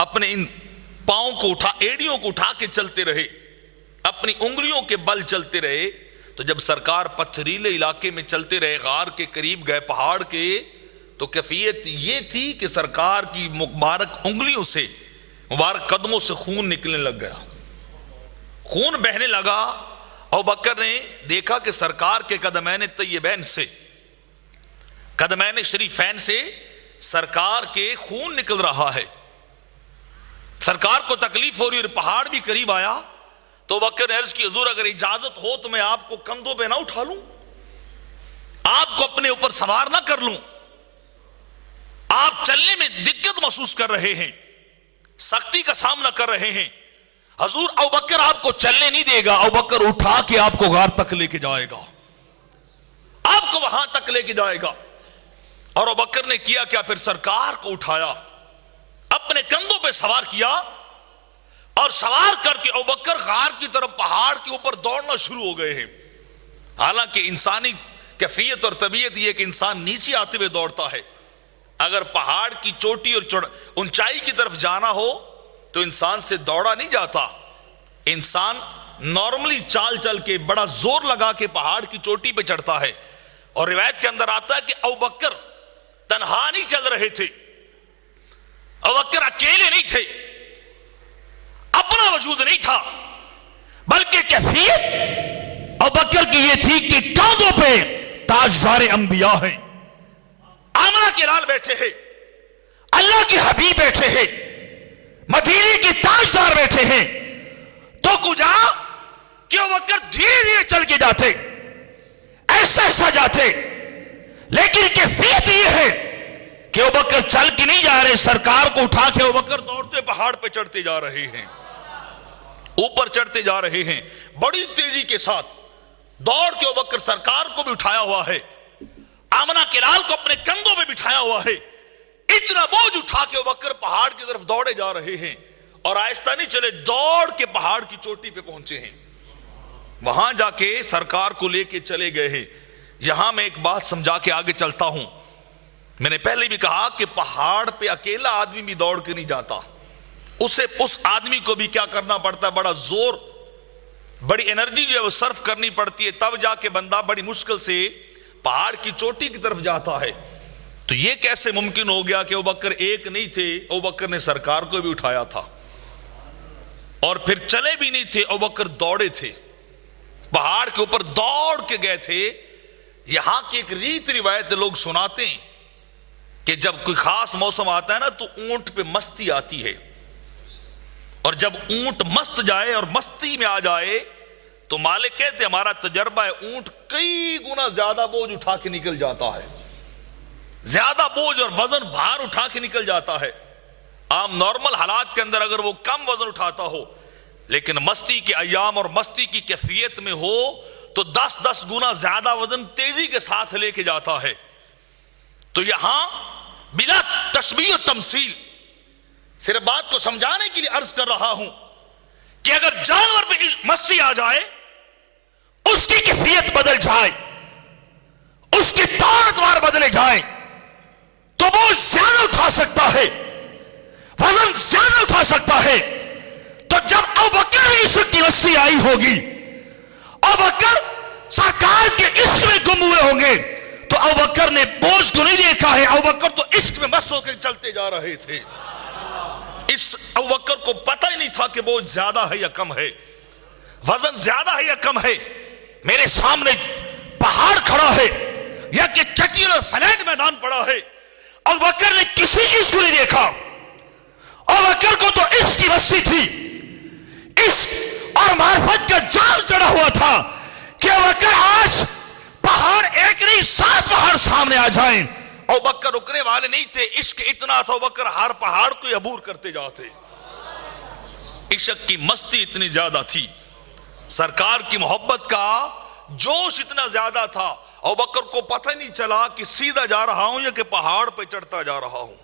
अपने इन पांव को एड़ियों को उठा के चलते रहे, अपनी उंगलियों के बल चलते रहे। तो जब सरकार पथरीले इलाके में चलते रहे, गार के करीब गए, पहाड़ के, तो कैफियत ये थी कि सरकार की मुबारक उंगलियों से, मुबारक कदमों से खून निकलने लग गया, खून बहने लगा। अबू बकर ने देखा कि सरकार के कदमैन तय्यबैन से, कदमैन शरीफैन से सरकार के खून निकल रहा है। सरकार को तकलीफ हो रही है, पहाड़ भी करीब आया। तो बकर ने अर्ज की, हुजूर अगर इजाजत हो तो मैं आपको कंधों पे ना उठा लूं, आपको अपने ऊपर सवार ना कर लूं, आप चलने में दिक्कत महसूस कर रहे हैं, सख्ती का सामना कर रहे हैं। हुजूर, अबू बकर आपको चलने नहीं देगा, अबू बकर उठा के आपको गार तक लेके जाएगा, आपको वहां तक लेके जाएगा। और अबू बकर ने किया क्या, फिर सरकार को उठाया, अपने कंधों पे सवार किया, और सवार करके अबू बकर गार की तरफ पहाड़ के ऊपर दौड़ना शुरू हो गए हैं। हालांकि इंसानी कैफियत और तबीयत यह कि इंसान नीचे आते हुए दौड़ता है। अगर पहाड़ की चोटी और ऊंचाई की तरफ जाना हो तो इंसान से दौड़ा नहीं जाता। इंसान नॉर्मली चाल चल के, बड़ा जोर लगा के पहाड़ की चोटी पे चढ़ता है। और रिवायत के अंदर आता है कि अबू बकर तन्हा नहीं चल रहे थे, अबू बकर अकेले नहीं थे, अपना वजूद नहीं था, बल्कि कैफियत अबू बकर की यह थी कि कांधों पे ताजदार अंबिया है, आमना के लाल बैठे हैं, अल्लाह के हबीब बैठे हैं, मदीने के ताजदार बैठे हैं। तो कुजा कि अबू बकर धीरे धीरे चल के जाते, ऐसा ऐसा जाते, लेकिन कैफियत यह है कि अबू बकर चल के नहीं जा रहे, सरकार को उठा के अबू बकर दौड़ते पहाड़ पे चढ़ते जा रहे हैं, ऊपर चढ़ते जा रहे हैं, बड़ी तेजी के साथ दौड़ के अबू बकर सरकार को भी उठाया हुआ है, आमना के लाल को अपने कंधों पे बिठाया हुआ है। इतना बोझ उठा के अबू बकर पहाड़ की तरफ दौड़े जा रहे हैं, और आहिस्ता नहीं चले, दौड़ के पहाड़ की चोटी पे पहुंचे हैं, वहां जाके सरकार को लेके चले गए हैं। यहां मैं एक बात समझा के आगे चलता हूं। मैंने पहले भी कहा कि पहाड़ पे अकेला आदमी भी दौड़ के नहीं जाता, उस आदमी को भी क्या करना पड़ता है, बड़ा जोर, बड़ी एनर्जी जो है वो सर्फ करनी पड़ती है, तब जाके बंदा बड़ी मुश्किल से पहाड़ की चोटी की तरफ जाता है। तो ये कैसे मुमकिन हो गया कि अबू बकर एक नहीं थे, अबू बकर ने सरकार को भी उठाया था, और फिर चले भी नहीं थे, अबू बकर दौड़े थे, पहाड़ के ऊपर दौड़ के गए थे। यहां की एक रीत रिवायत लोग सुनाते हैं कि जब कोई खास मौसम आता है ना, तो ऊंट पे मस्ती आती है, और जब ऊंट मस्त जाए और मस्ती में आ जाए तो मालिक कहते हमारा तजर्बा है, ऊंट कई गुना ज्यादा बोझ उठा के निकल जाता है, ज्यादा बोझ और वजन भार उठा के निकल जाता है। आम नॉर्मल हालात के अंदर अगर वो कम वजन उठाता हो, लेकिन मस्ती के अयाम और मस्ती की कैफियत में हो तो 10-10 गुना ज्यादा वजन तेजी के साथ लेके जाता है। तो यहां बिला तशबीह और तमसील सिर्फ बात को समझाने के लिए अर्ज कर रहा हूं कि अगर जानवर पे मस्ती आ जाए, उसकी कैफियत बदल जाए, उसकी ताकतवर बदले जाए, तो वो ज्यादा उठा सकता है, वजन ज्यादा उठा सकता है। तो जब अबू बकर में इश्क की मस्ती आई होगी, अबू बकर सरकार के इश्क में गुम हुए होंगे, तो अबू बकर ने बोझ को नहीं देखा है, अबू बकर तो इश्क में मस्त होकर चलते जा रहे थे। इस अबू बकर को पता ही नहीं था कि बोझ ज्यादा है या कम है, वजन ज्यादा है या कम है। मेरे सामने पहाड़ खड़ा है या कि चट्टान और फ्लैट मैदान पड़ा है, अबू बकर ने किसी चीज को नहीं देखा। अबू बकर को तो इश्क की मस्ती थी, इश्क और मार्फत का जाल चढ़ा हुआ था कि अबू बकर आज पहाड़ एक नहीं 7 पहाड़ सामने आ जाएं, अबू बकर रुकने वाले नहीं थे। इश्क इतना था, अबू बकर हर पहाड़ को अबूर करते जाते। इश्क की मस्ती इतनी ज्यादा थी, सरकार की मोहब्बत का जोश इतना ज्यादा था, अबू बकर को पता ही नहीं चला कि सीधा जा रहा हूं या कि पहाड़ पे चढ़ता जा रहा हूं।